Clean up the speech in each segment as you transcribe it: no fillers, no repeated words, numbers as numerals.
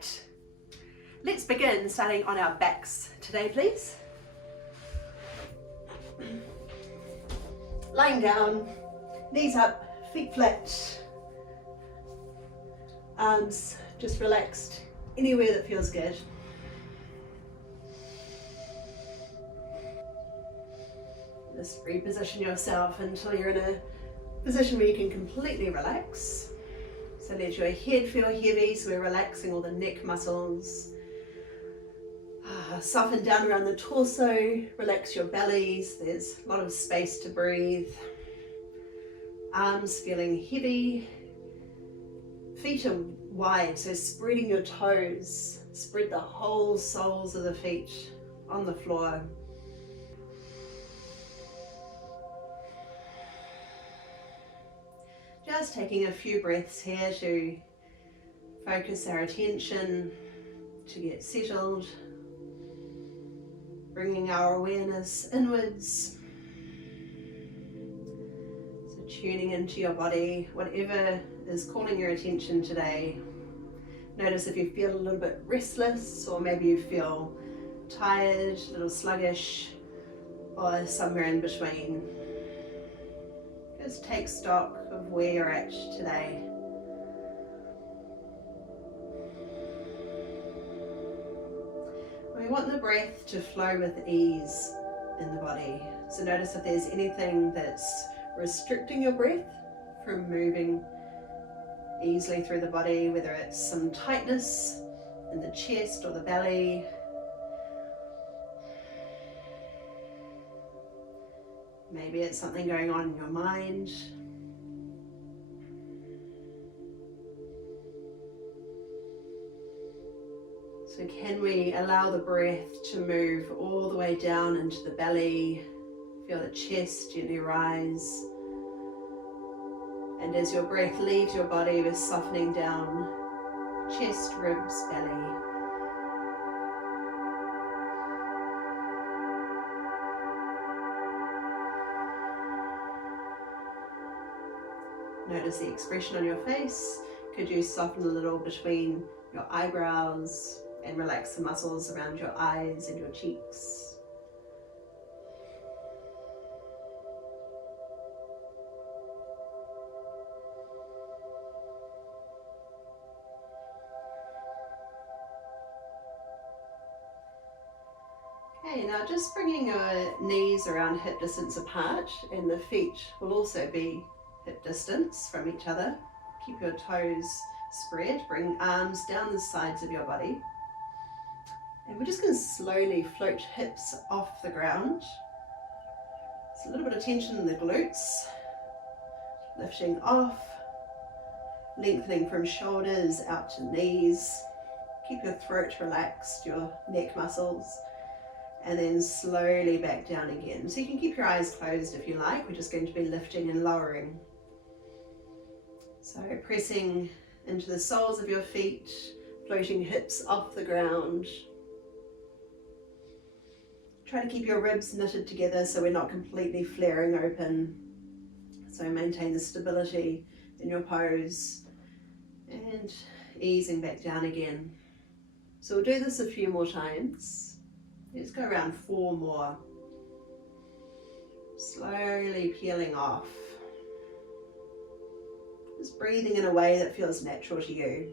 Right, let's begin starting on our backs today, please. Lying down, knees up, feet flat, arms just relaxed, anywhere that feels good. Just reposition yourself until you're in a position where you can completely relax. So let your head feel heavy, so we're relaxing all the neck muscles. Soften down around the torso, relax your bellies, there's a lot of space to breathe. Arms feeling heavy. Feet are wide, so spreading your toes. Spread the whole soles of the feet on the floor. Just taking a few breaths here to focus our attention, to get settled. Bringing our awareness inwards. So tuning into your body, whatever is calling your attention today. Notice if you feel a little bit restless, or maybe you feel tired, a little sluggish, or somewhere in between. Just take stock of where you're at today. We want the breath to flow with ease in the body. So notice if there's anything that's restricting your breath from moving easily through the body, whether it's some tightness in the chest or the belly. Maybe it's something going on in your mind. So can we allow the breath to move all the way down into the belly, feel the chest gently rise. And as your breath leaves your body, we're softening down chest, ribs, belly. Notice the expression on your face. Could you soften a little between your eyebrows and relax the muscles around your eyes and your cheeks? Okay, now just bringing your knees around hip distance apart, and the feet will also be hip distance from each other. Keep your toes spread, bring arms down the sides of your body. And we're just going to slowly float hips off the ground. It's a little bit of tension in the glutes. Lifting off, lengthening from shoulders out to knees. Keep your throat relaxed, your neck muscles. And then slowly back down again. So you can keep your eyes closed if you like. We're just going to be lifting and lowering. So pressing into the soles of your feet, floating hips off the ground. Try to keep your ribs knitted together so we're not completely flaring open. So maintain the stability in your pose and easing back down again. So we'll do this a few more times. Let's go around 4 more. Slowly peeling off. Just breathing in a way that feels natural to you.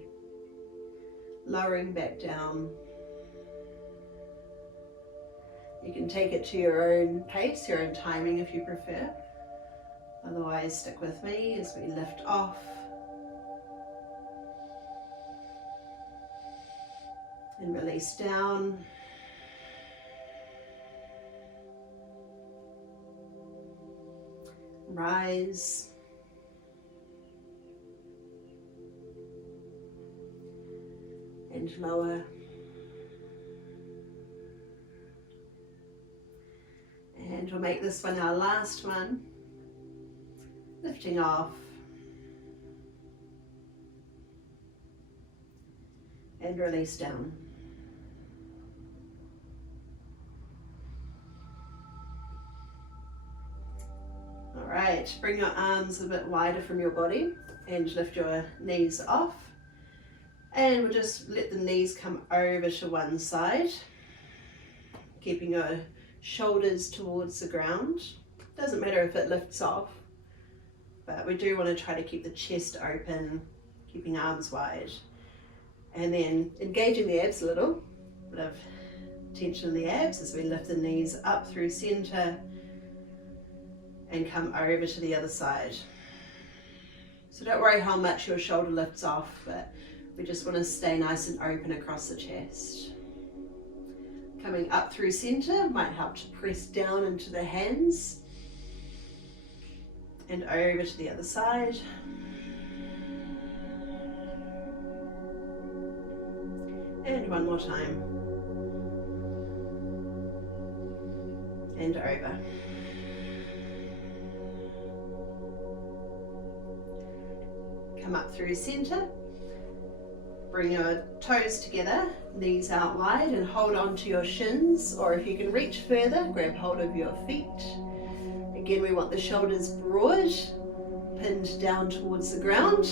Lowering back down. You can take it to your own pace, your own timing if you prefer. Otherwise, stick with me as we lift off. And release down. Rise. And lower. And we'll make this one our last one. Lifting off. And release down. All right, bring your arms a bit wider from your body and lift your knees off. And we'll just let the knees come over to one side, keeping your shoulders towards the ground. Doesn't matter if it lifts off, but we do want to try to keep the chest open, keeping arms wide. And then engaging the abs a little, bit of tension in the abs as we lift the knees up through center and come over to the other side. So don't worry how much your shoulder lifts off, but we just want to stay nice and open across the chest. Coming up through center might help to press down into the hands and over to the other side. And one more time. And over. Come up through center. Bring your toes together, knees out wide, and hold on to your shins, or if you can reach further, grab hold of your feet. Again, we want the shoulders broad, pinned down towards the ground.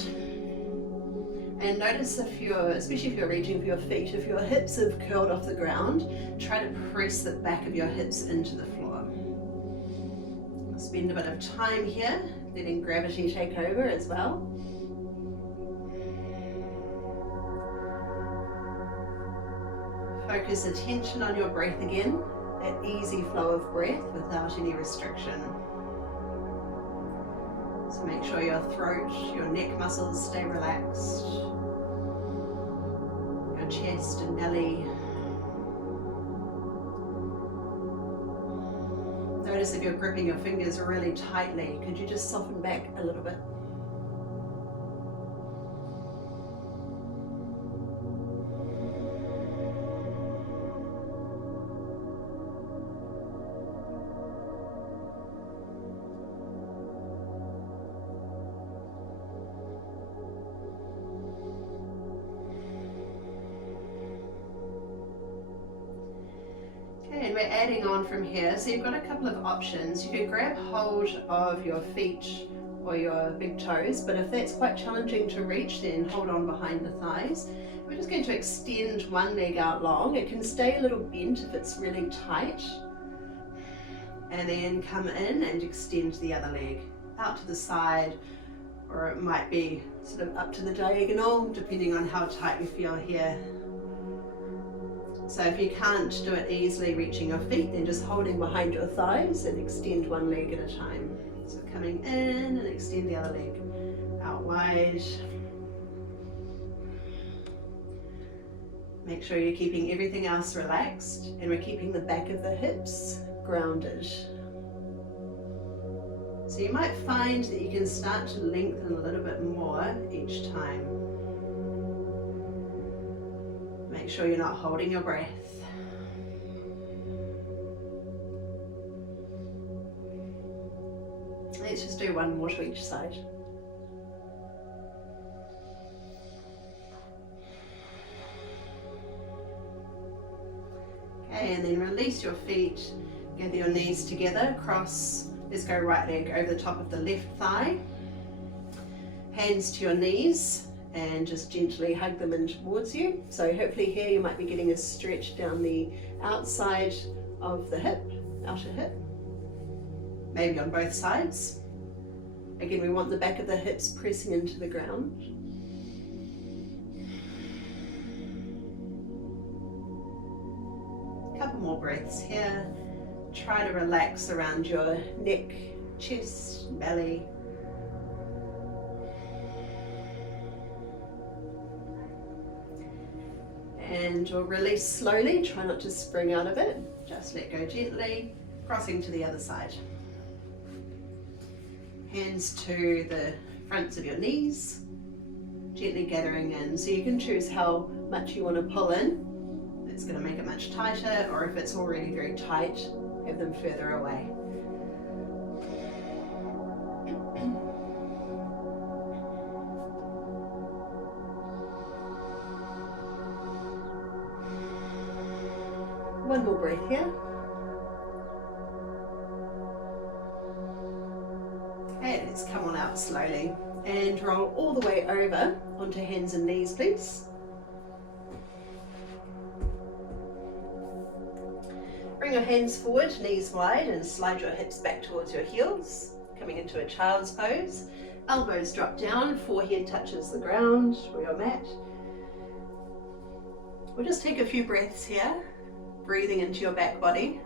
And notice if you're, especially if you're reaching for your feet, if your hips have curled off the ground, try to press the back of your hips into the floor. We'll spend a bit of time here, letting gravity take over as well. Focus attention on your breath again, that easy flow of breath without any restriction. So make sure your throat, your neck muscles stay relaxed, your chest and belly. Notice if you're gripping your fingers really tightly, could you just soften back a little bit? And we're adding on from here, so you've got a couple of options. You can grab hold of your feet or your big toes, but if that's quite challenging to reach, then hold on behind the thighs. We're just going to extend one leg out long. It can stay a little bent if it's really tight, and then come in and extend the other leg out to the side, or it might be sort of up to the diagonal, depending on how tight you feel here. So if you can't do it easily reaching your feet, then just holding behind your thighs and extend one leg at a time. So coming in and extend the other leg out wide. Make sure you're keeping everything else relaxed, and we're keeping the back of the hips grounded. So you might find that you can start to lengthen a little bit more each time. Make sure you're not holding your breath. Let's just do one more to each side. Okay, and then release your feet, gather your knees together, cross, let's go right leg over the top of the left thigh, hands to your knees, and just gently hug them in towards you. So hopefully here you might be getting a stretch down the outside of the hip, outer hip, maybe on both sides. Again, we want the back of the hips pressing into the ground. A couple more breaths here. Try to relax around your neck, chest, belly. And we'll release slowly, try not to spring out of it. Just let go gently, crossing to the other side. Hands to the fronts of your knees, gently gathering in. So you can choose how much you want to pull in. It's going to make it much tighter, or if it's already very tight, have them further away. One more breath here. And let's come on out slowly and roll all the way over onto hands and knees, please. Bring your hands forward, knees wide, and slide your hips back towards your heels, coming into a child's pose. Elbows drop down, forehead touches the ground or your mat. We'll just take a few breaths here, breathing into your back body.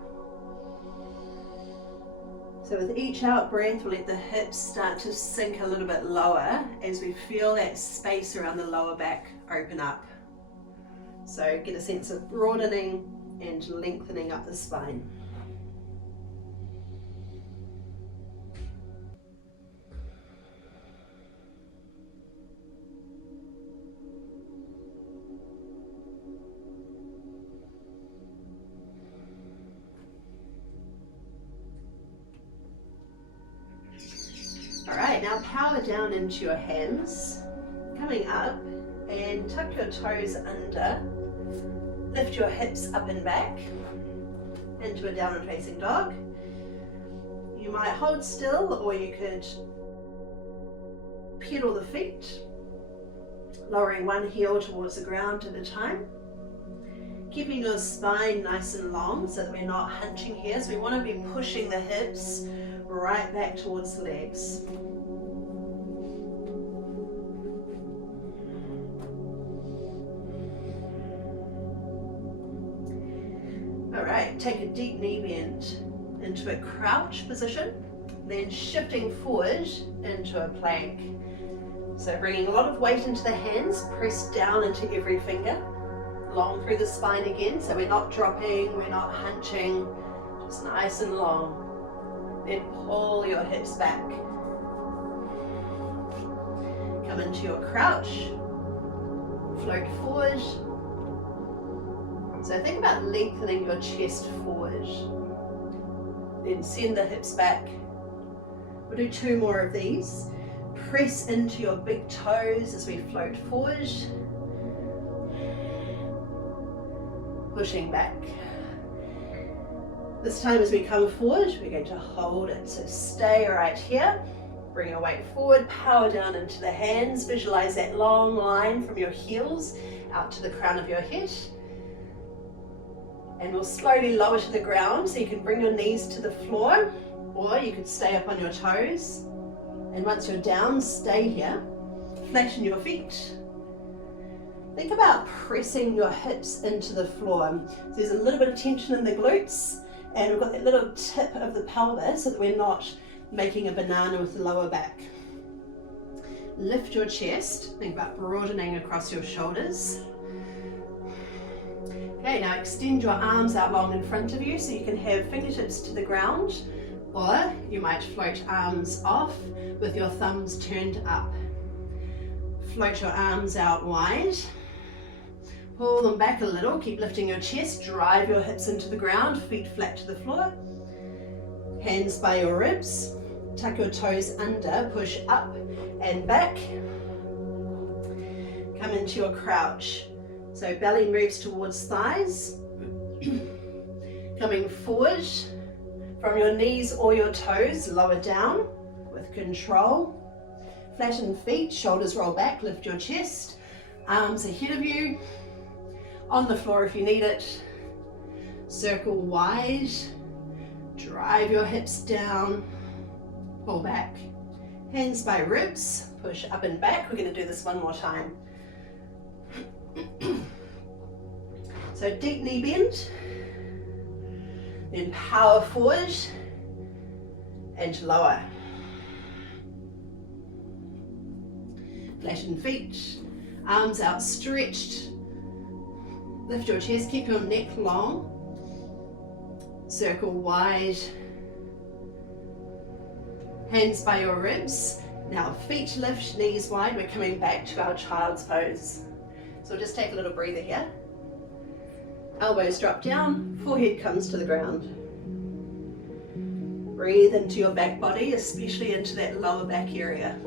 So with each out breath, we'll let the hips start to sink a little bit lower as we feel that space around the lower back open up. So get a sense of broadening and lengthening up the spine. All right, now power down into your hands, coming up, and tuck your toes under. Lift your hips up and back into a downward facing dog. You might hold still, or you could pedal the feet, lowering one heel towards the ground at a time. Keeping your spine nice and long so that we're not hunching here. So we want to be pushing the hips right back towards the legs. All right, take a deep knee bend into a crouch position, then shifting forward into a plank. So bringing a lot of weight into the hands, press down into every finger, long through the spine again, so we're not dropping, we're not hunching, just nice and long. Then pull your hips back. Come into your crouch, float forward. So think about lengthening your chest forward. Then send the hips back. We'll do 2 more of these. Press into your big toes as we float forward. Pushing back. This time as we come forward, we're going to hold it. So stay right here. Bring your weight forward, power down into the hands. Visualize that long line from your heels out to the crown of your head. And we'll slowly lower to the ground, so you can bring your knees to the floor, or you could stay up on your toes. And once you're down, stay here. Flatten your feet. Think about pressing your hips into the floor. So there's a little bit of tension in the glutes, and we've got that little tip of the pelvis so that we're not making a banana with the lower back. Lift your chest. Think about broadening across your shoulders. Okay, now extend your arms out long in front of you so you can have fingertips to the ground, or you might float arms off with your thumbs turned up. Float your arms out wide. Pull them back a little, keep lifting your chest, drive your hips into the ground, feet flat to the floor. Hands by your ribs, tuck your toes under, push up and back. Come into your crouch. So belly moves towards thighs. Coming forward from your knees or your toes, lower down with control. Flatten feet, shoulders roll back, lift your chest, arms ahead of you. On the floor if you need it. Circle wide, drive your hips down, pull back. Hands by ribs, push up and back. We're going to do this one more time. So deep knee bend, then power forward and lower. Flatten feet, arms outstretched. Lift your chest, keep your neck long. Circle wide. Hands by your ribs. Now feet lift, knees wide. We're coming back to our child's pose. So we'll just take a little breather here. Elbows drop down, forehead comes to the ground. Breathe into your back body, especially into that lower back area.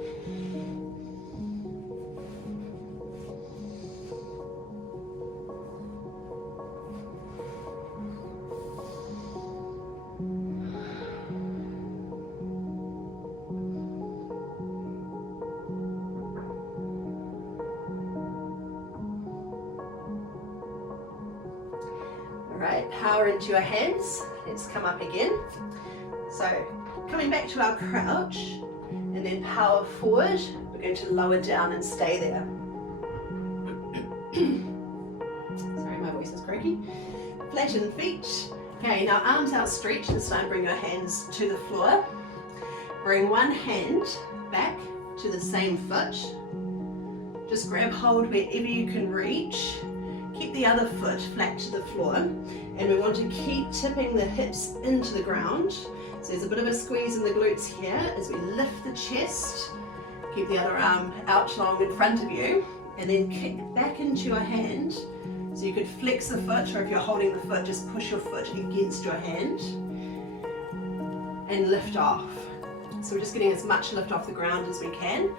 Right, power into your hands. Let's come up again. So coming back to our crouch and then power forward. We're going to lower down and stay there. Sorry, my voice is croaky. Flatten feet. Okay, now arms outstretched. This time bring your hands to the floor. Bring one hand back to the same foot. Just grab hold wherever you can reach. Keep the other foot flat to the floor. And we want to keep tipping the hips into the ground. So there's a bit of a squeeze in the glutes here as we lift the chest. Keep the other arm out long in front of you. And then kick back into your hand. So you could flex the foot, or if you're holding the foot, just push your foot against your hand. And lift off. So we're just getting as much lift off the ground as we can.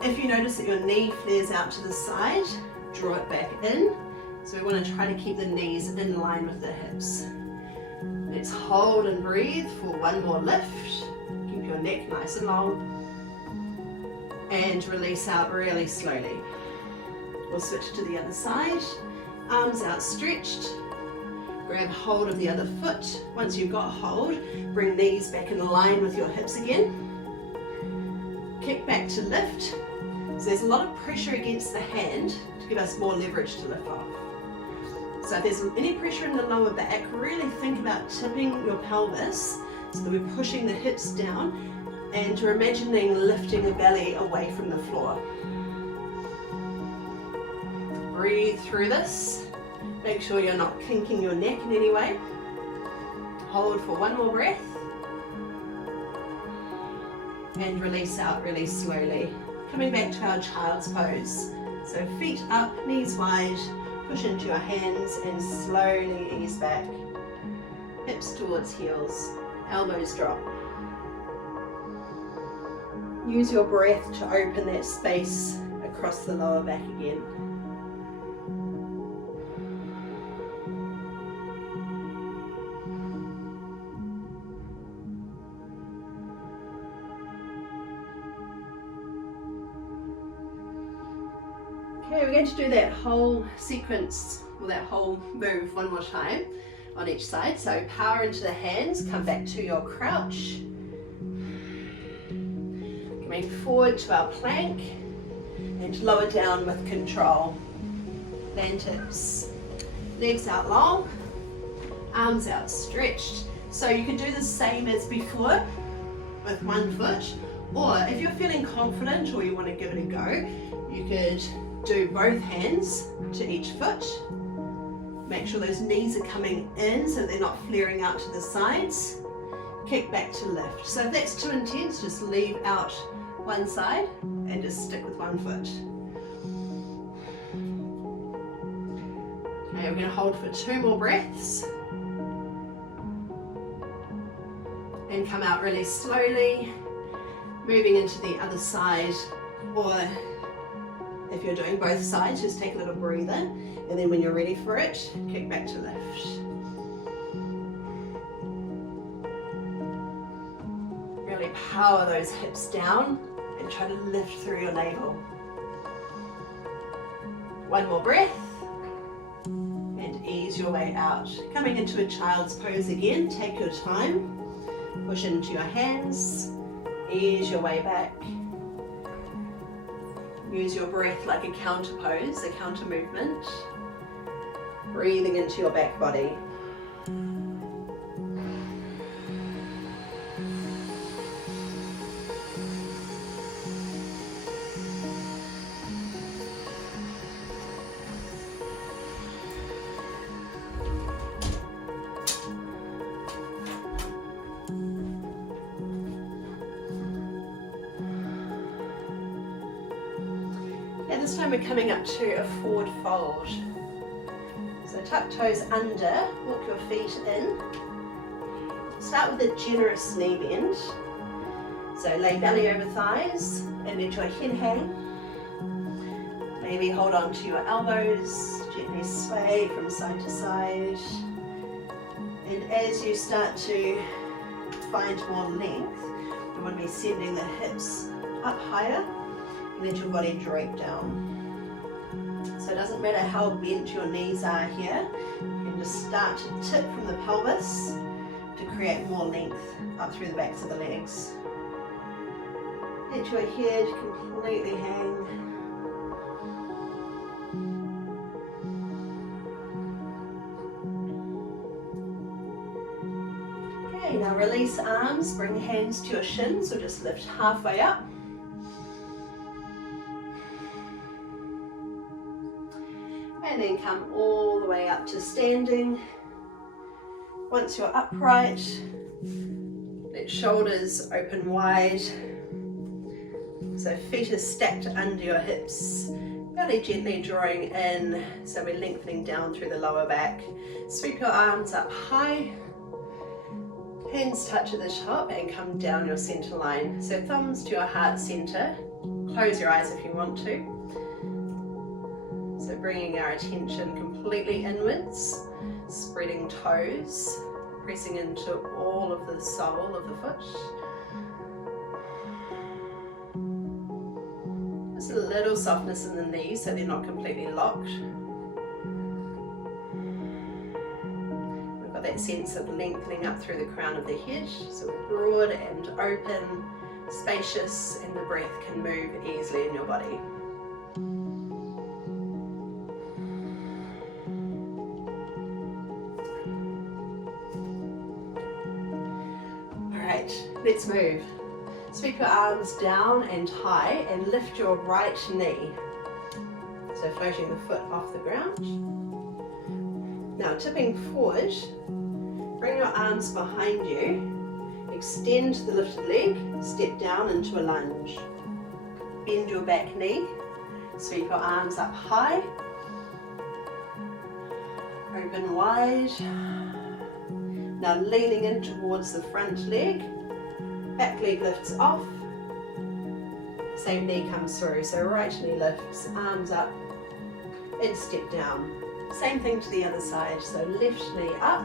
If you notice that your knee flares out to the side, draw it back in. So we want to try to keep the knees in line with the hips. Let's hold and breathe for one more lift. Keep your neck nice and long. And release out really slowly. We'll switch to the other side. Arms outstretched. Grab hold of the other foot. Once you've got hold, bring knees back in line with your hips again. Kick back to lift. So there's a lot of pressure against the hand to give us more leverage to lift off. So if there's any pressure in the lower back, really think about tipping your pelvis so that we're pushing the hips down, and we're imagining lifting the belly away from the floor. Breathe through this. Make sure you're not kinking your neck in any way. Hold for one more breath. And release out really slowly. Coming back to our child's pose. So feet up, knees wide, push into your hands and slowly ease back. Hips towards heels, elbows drop. Use your breath to open that space across the lower back again. Okay, we're going to do that whole sequence, or that whole move one more time on each side. So power into the hands, come back to your crouch. Coming forward to our plank and lower down with control. Land hips, legs out long, arms outstretched. So you can do the same as before with one foot, or if you're feeling confident or you want to give it a go, you could do both hands to each foot. Make sure those knees are coming in so they're not flaring out to the sides. Kick back to lift. So if that's too intense, just leave out one side and just stick with one foot. Okay, we're going to hold for 2 more breaths. And come out really slowly, moving into the other side, or if you're doing both sides, just take a little breather, and then when you're ready for it, kick back to lift. Really power those hips down and try to lift through your navel. One more breath, and ease your way out. Coming into a child's pose again, take your time, push into your hands, ease your way back. Use your breath like a counter pose, a counter movement. Breathing into your back body. And this time we're coming up to a forward fold. So tuck toes under, walk your feet in. Start with a generous knee bend. So lay belly over thighs and let your head hang. Maybe hold on to your elbows, gently sway from side to side. And as you start to find more length, you want to be sending the hips up higher. Let your body drape down. So it doesn't matter how bent your knees are here, you can just start to tip from the pelvis to create more length up through the backs of the legs. Let your head completely hang. Okay, now release arms, bring hands to your shins, or just lift halfway up. And then come all the way up to standing. Once you're upright, let shoulders open wide. So feet are stacked under your hips, belly gently drawing in, so we're lengthening down through the lower back. Sweep your arms up high, hands touch at the top and come down your center line. So thumbs to your heart center, close your eyes if you want to. So bringing our attention completely inwards, spreading toes, pressing into all of the sole of the foot. Just a little softness in the knees so they're not completely locked. We've got that sense of lengthening up through the crown of the head, so broad and open, spacious, and the breath can move easily in your body. Let's move. Sweep your arms down and high and lift your right knee. So floating the foot off the ground. Now tipping forward, bring your arms behind you, extend the lifted leg, step down into a lunge. Bend your back knee, sweep your arms up high, open wide. Now leaning in towards the front leg. Back leg lifts off, same knee comes through, so right knee lifts, arms up and step down. Same thing to the other side, so left knee up,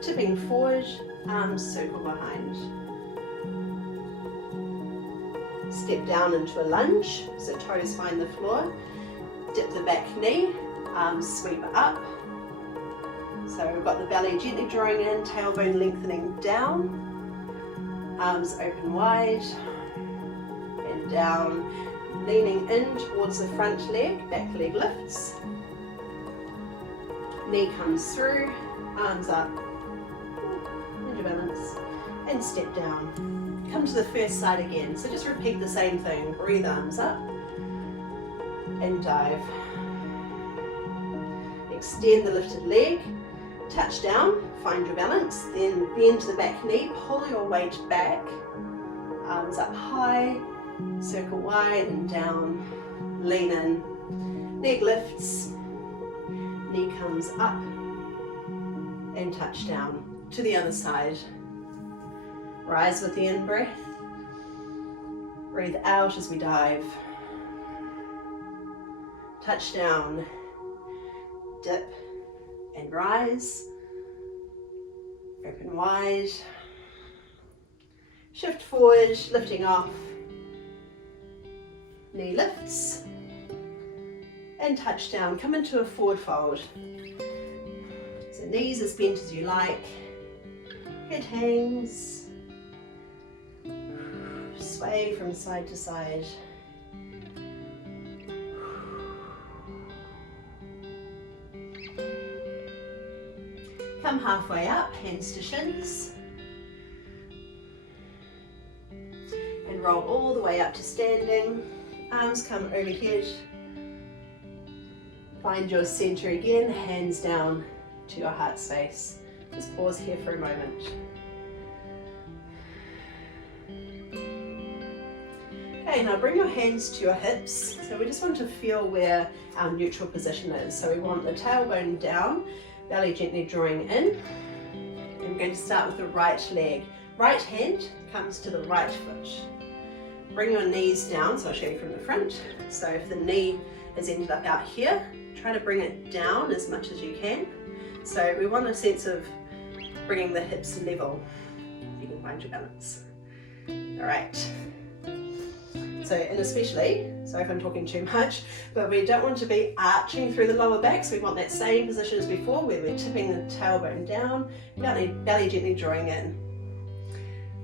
tipping forward, arms circle behind. Step down into a lunge, so toes find the floor, dip the back knee, arms sweep up. So we've got the belly gently drawing in, tailbone lengthening down, arms open wide and down, leaning in towards the front leg, back leg lifts, knee comes through, arms up, into balance, and step down. Come to the first side again, so just repeat the same thing, breathe arms up and dive. Extend the lifted leg, touch down, find your balance, then bend the back knee, pull your weight back, arms up high, circle wide and down, lean in, leg lifts, knee comes up and touch down. To the other side, rise with the in-breath, breathe out as we dive, touch down, dip and rise, open wide, shift forward, lifting off, knee lifts, and touch down, come into a forward fold. So knees as bent as you like, head hangs, sway from side to side. Come halfway up, hands to shins. And roll all the way up to standing. Arms come overhead. Find your center again, hands down to your heart space. Just pause here for a moment. Okay, now bring your hands to your hips. So we just want to feel where our neutral position is. So we want the tailbone down, belly gently drawing in. And we're going to start with the right leg. Right hand comes to the right foot. Bring your knees down, so I'll show you from the front. So if the knee has ended up out here, try to bring it down as much as you can. So we want a sense of bringing the hips level, if you can find your balance. All right. So, and especially, sorry if I'm talking too much, but we don't want to be arching through the lower back, so we want that same position as before, where we're tipping the tailbone down, belly gently drawing in.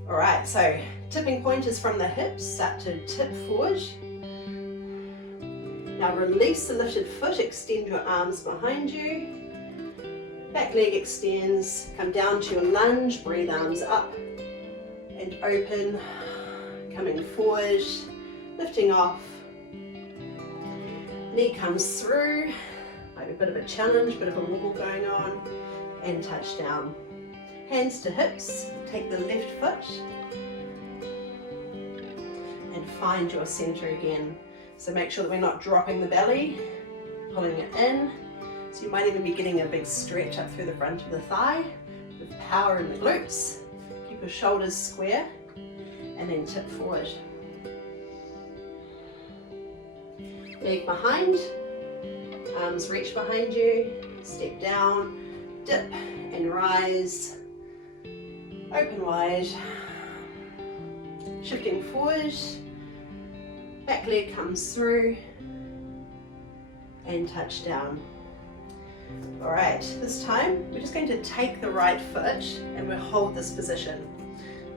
All right, so tipping point is from the hips, start to tip forward. Now release the lifted foot, extend your arms behind you. Back leg extends, come down to your lunge, breathe arms up and open, coming forward, lifting off. Knee comes through, maybe a bit of a challenge, bit of a wobble going on, and touch down. Hands to hips, take the left foot, and find your center again. So make sure that we're not dropping the belly, pulling it in. So you might even be getting a big stretch up through the front of the thigh with power in the glutes. Keep your shoulders square and then tip forward. Leg behind, arms reach behind you, step down, dip and rise, open wide, shifting forward. Back leg comes through and touch down. All right, this time we're just going to take the right foot and we'll hold this position.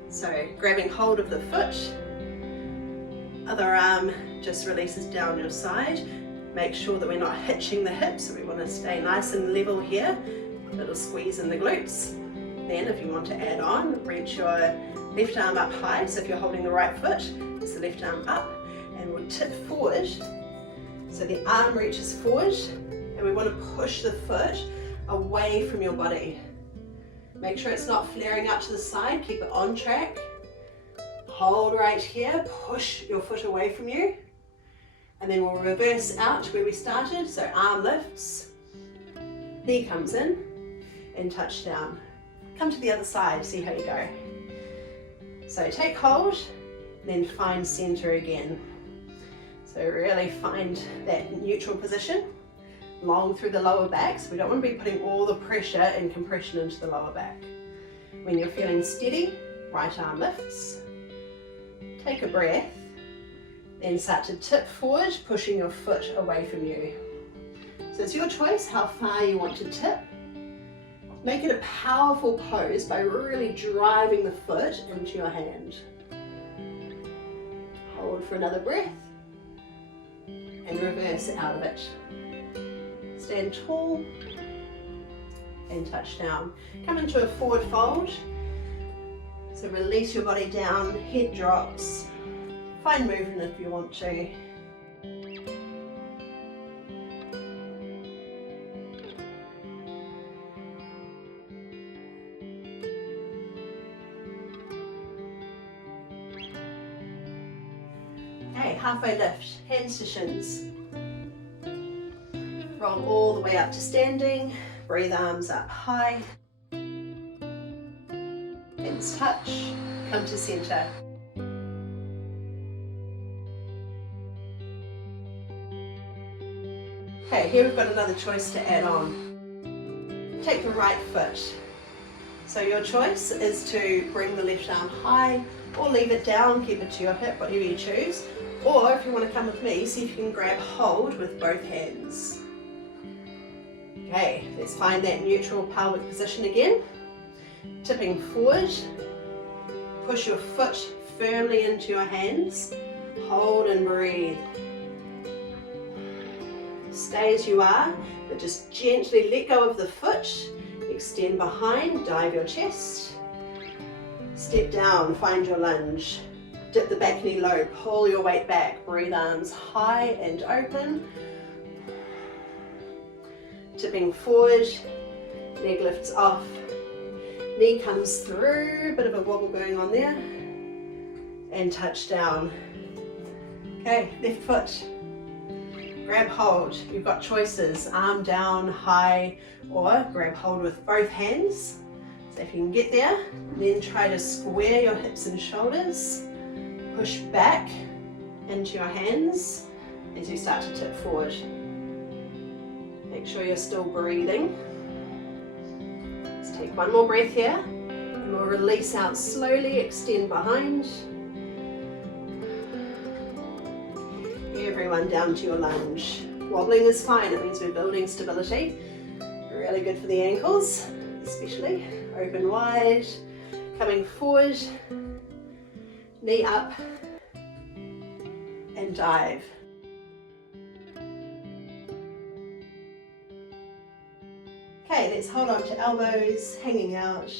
So grabbing hold of the foot, other arm just releases down your side. Make sure that we're not hitching the hips, so we want to stay nice and level here. A little squeeze in the glutes. Then if you want to add on, reach your left arm up high. So if you're holding the right foot, it's the left arm up. And we'll tip forward, so the arm reaches forward, and we want to push the foot away from your body. Make sure it's not flaring out to the side, keep it on track. Hold right here, push your foot away from you, and then we'll reverse out to where we started. So arm lifts, knee comes in, and touch down. Come to the other side, see how you go. So take hold, then find center again. So really find that neutral position, long through the lower back. So we don't want to be putting all the pressure and compression into the lower back. When you're feeling steady, right arm lifts. Take a breath, then start to tip forward, pushing your foot away from you. So it's your choice how far you want to tip. Make it a powerful pose by really driving the foot into your hand. Hold for another breath. And reverse out of it. Stand tall and touch down. Come into a forward fold. So release your body down, head drops. Find movement if you want to. Okay, halfway lift, hands to shins. Roll all the way up to standing, breathe arms up high. Hands touch, come to center. Okay, here we've got another choice to add on. Take the right foot. So your choice is to bring the left arm high or leave it down, keep it to your hip, whatever you choose. Or if you want to come with me, see if you can grab hold with both hands. Okay, let's find that neutral pelvic position again. Tipping forward, push your foot firmly into your hands, hold and breathe. Stay as you are, but just gently let go of the foot, extend behind, dive your chest, step down, find your lunge. Dip the back knee low, pull your weight back, breathe arms high and open. Tipping forward, leg lifts off, knee comes through, bit of a wobble going on there, and touch down. Okay, left foot, grab hold. You've got choices, arm down, high, or grab hold with both hands. So if you can get there, then try to square your hips and shoulders. Push back into your hands as you start to tip forward. Make sure you're still breathing. Let's take one more breath here and we'll release out slowly, extend behind. everyone down to your lunge. Wobbling is fine, it means we're building stability. Really good for the ankles, especially. Open wide, coming forward, knee up, and dive. Okay, let's hold on to elbows, hanging out.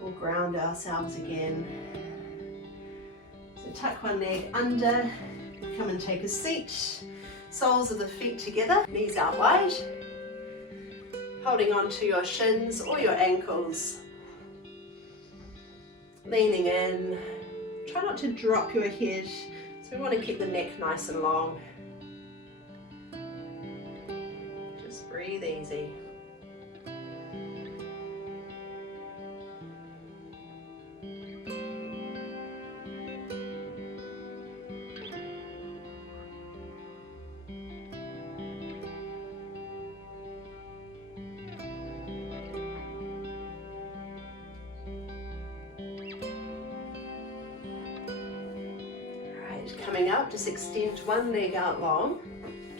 We'll ground ourselves again. So tuck one leg under, come and take a seat. Soles of the feet together, knees out wide. Holding on to your shins or your ankles. Leaning in. Try not to drop your head, so we want to keep the neck nice and long. Just breathe easy. Coming up, just extend one leg out long.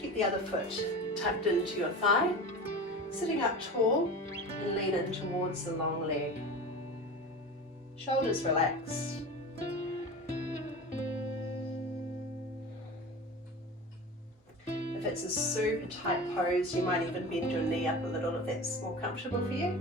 Keep the other foot tucked into your thigh. Sitting up tall and lean in towards the long leg. Shoulders relaxed. If it's a super tight pose, you might even bend your knee up a little if that's more comfortable for you.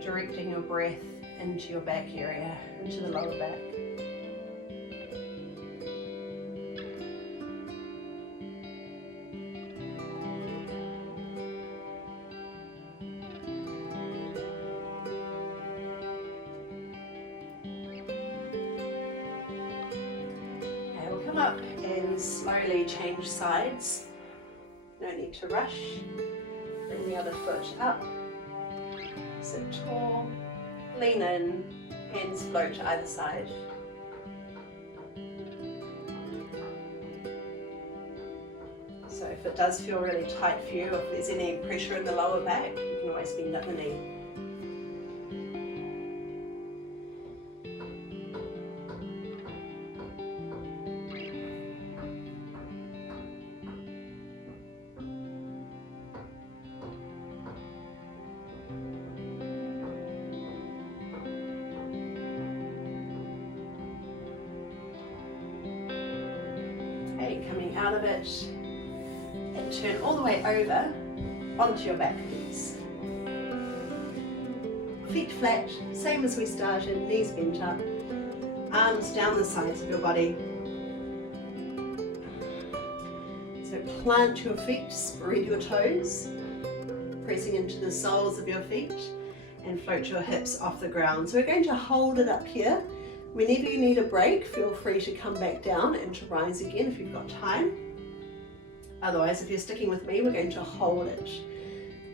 Directing your breath into your back area, into the lower back. Okay, we'll come up and slowly change sides. No need to rush. Bring the other foot up. Sit tall, lean in, hands float to either side. So if it does feel really tight for you, if there's any pressure in the lower back, you can always bend up the knee. Coming out of it and turn all the way over onto your back knees. Feet flat, same as we started, knees bent up, arms down the sides of your body. So plant your feet, spread your toes, pressing into the soles of your feet and float your hips off the ground. So we're going to hold it up here. Whenever you need a break, feel free to come back down and to rise again if you've got time. Otherwise, if you're sticking with me, we're going to hold it.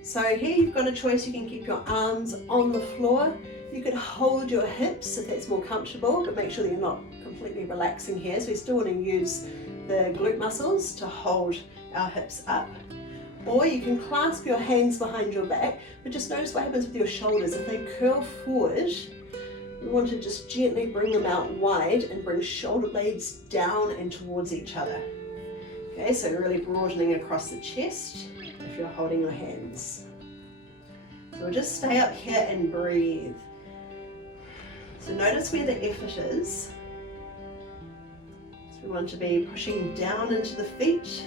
So here you've got a choice. You can keep your arms on the floor. You could hold your hips if that's more comfortable, but make sure that you're not completely relaxing here. So we still want to use the glute muscles to hold our hips up. Or you can clasp your hands behind your back, but just notice what happens with your shoulders. If they curl forward, we want to just gently bring them out wide and bring shoulder blades down and towards each other. Okay, so really broadening across the chest if you're holding your hands. So we'll just stay up here and breathe. So notice where the effort is. So we want to be pushing down into the feet,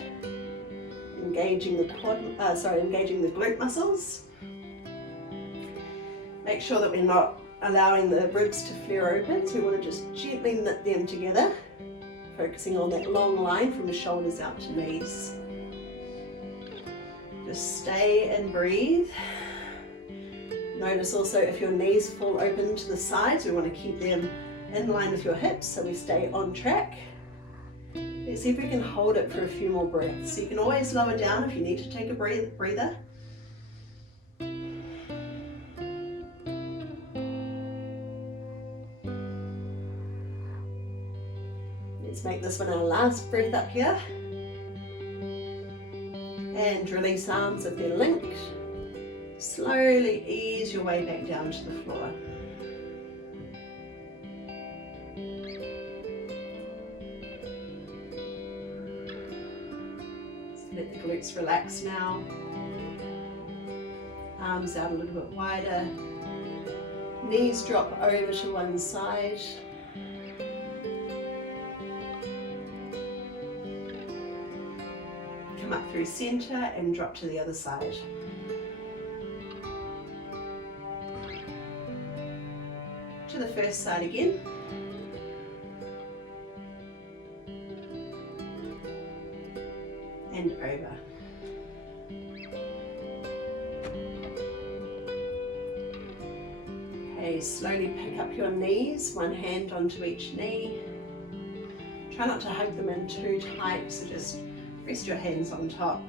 engaging the glute muscles. Make sure that we're not allowing the ribs to flare open, so we want to just gently knit them together, focusing on that long line from the shoulders out to knees. Just stay and breathe. Notice also if your knees fall open to the sides, we want to keep them in line with your hips so we stay on track. Let's see if we can hold it for a few more breaths. So you can always lower down if you need to take a breather. Let's make this one our last breath up here. And release arms if they're linked. Slowly ease your way back down to the floor. Let the glutes relax now. Arms out a little bit wider. Knees drop over to one side. Come up through center and drop to the other side. To the first side again. And over. Okay, slowly pick up your knees, one hand onto each knee. Try not to hug them in too tight, so just rest your hands on top.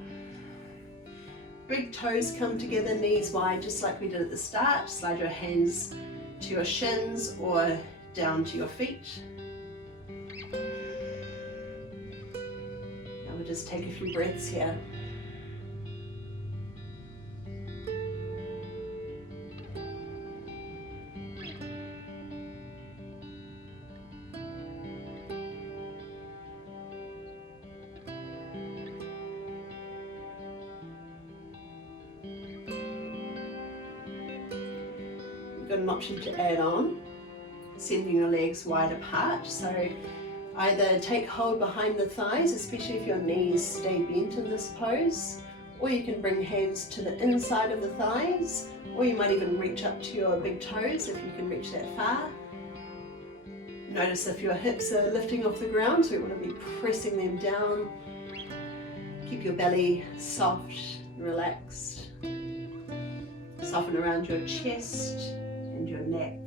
Big toes come together, knees wide, just like we did at the start. Slide your hands to your shins or down to your feet. Just take a few breaths here. You've got an option to add on, sending your legs wide apart. So either take hold behind the thighs, especially if your knees stay bent in this pose, or you can bring hands to the inside of the thighs, or you might even reach up to your big toes if you can reach that far. Notice if your hips are lifting off the ground, so we want to be pressing them down. Keep your belly soft and relaxed. Soften around your chest and your neck.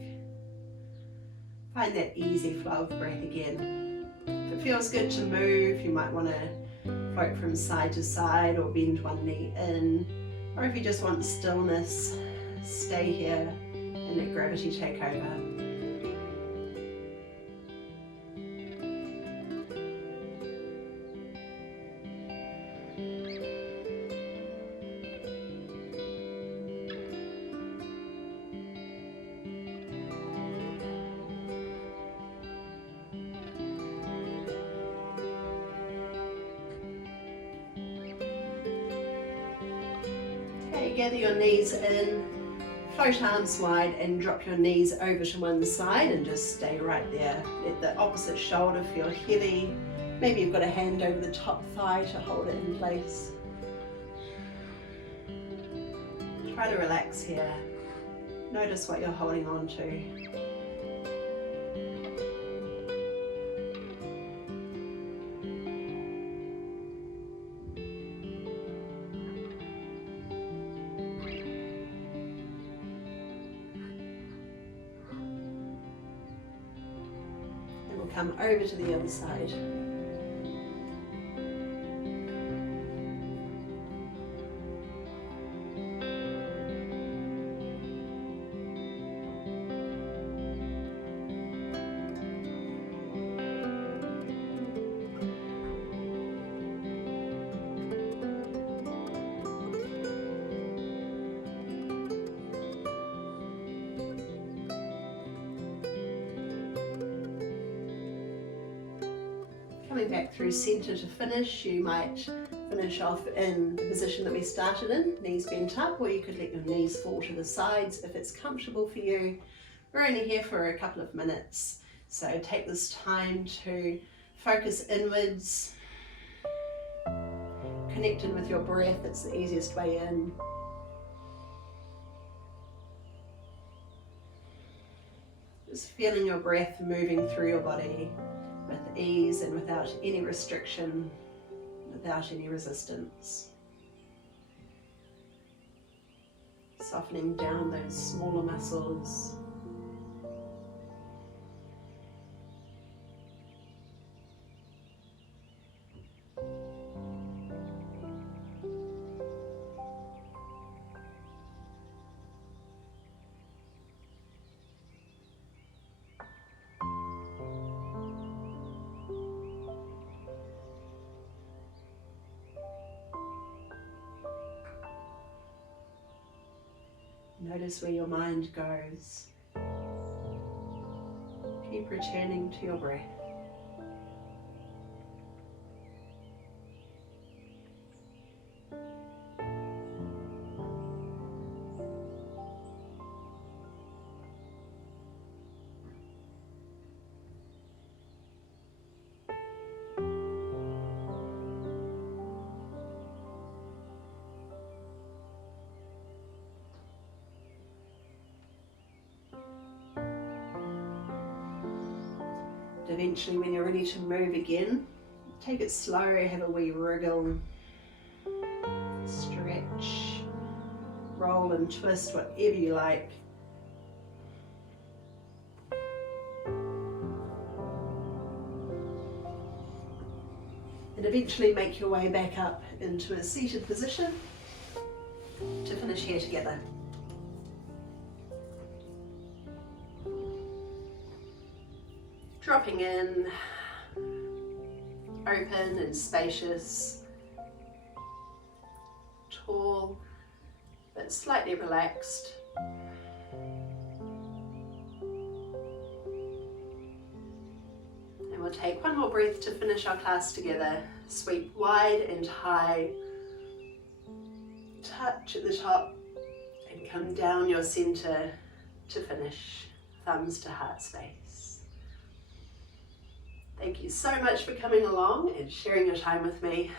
Find that easy flow of breath again. If it feels good to move, you might want to float from side to side or bend one knee in. Or if you just want stillness, stay here and let gravity take over. Gather your knees in, float arms wide and drop your knees over to one side and just stay right there. Let the opposite shoulder feel heavy. Maybe you've got a hand over the top thigh to hold it in place. Try to relax here. Notice what you're holding on to. Come over to the other side. Coming back through center to finish, you might finish off in the position that we started in, knees bent up, or you could let your knees fall to the sides if it's comfortable for you. We're only here for a couple of minutes, so take this time to focus inwards, connect in with your breath. It's the easiest way in. Just feeling your breath moving through your body with ease and without any restriction, without any resistance. Softening down those smaller muscles. Notice where your mind goes. Keep returning to your breath. Eventually, when you're ready to move again, take it slow, have a wee wriggle, stretch, roll and twist, whatever you like. And eventually make your way back up into a seated position to finish here together. Dropping in, open and spacious, tall but slightly relaxed. And we'll take one more breath to finish our class together. Sweep wide and high, touch at the top and come down your center to finish, thumbs to heart space. Thank you so much for coming along and sharing your time with me.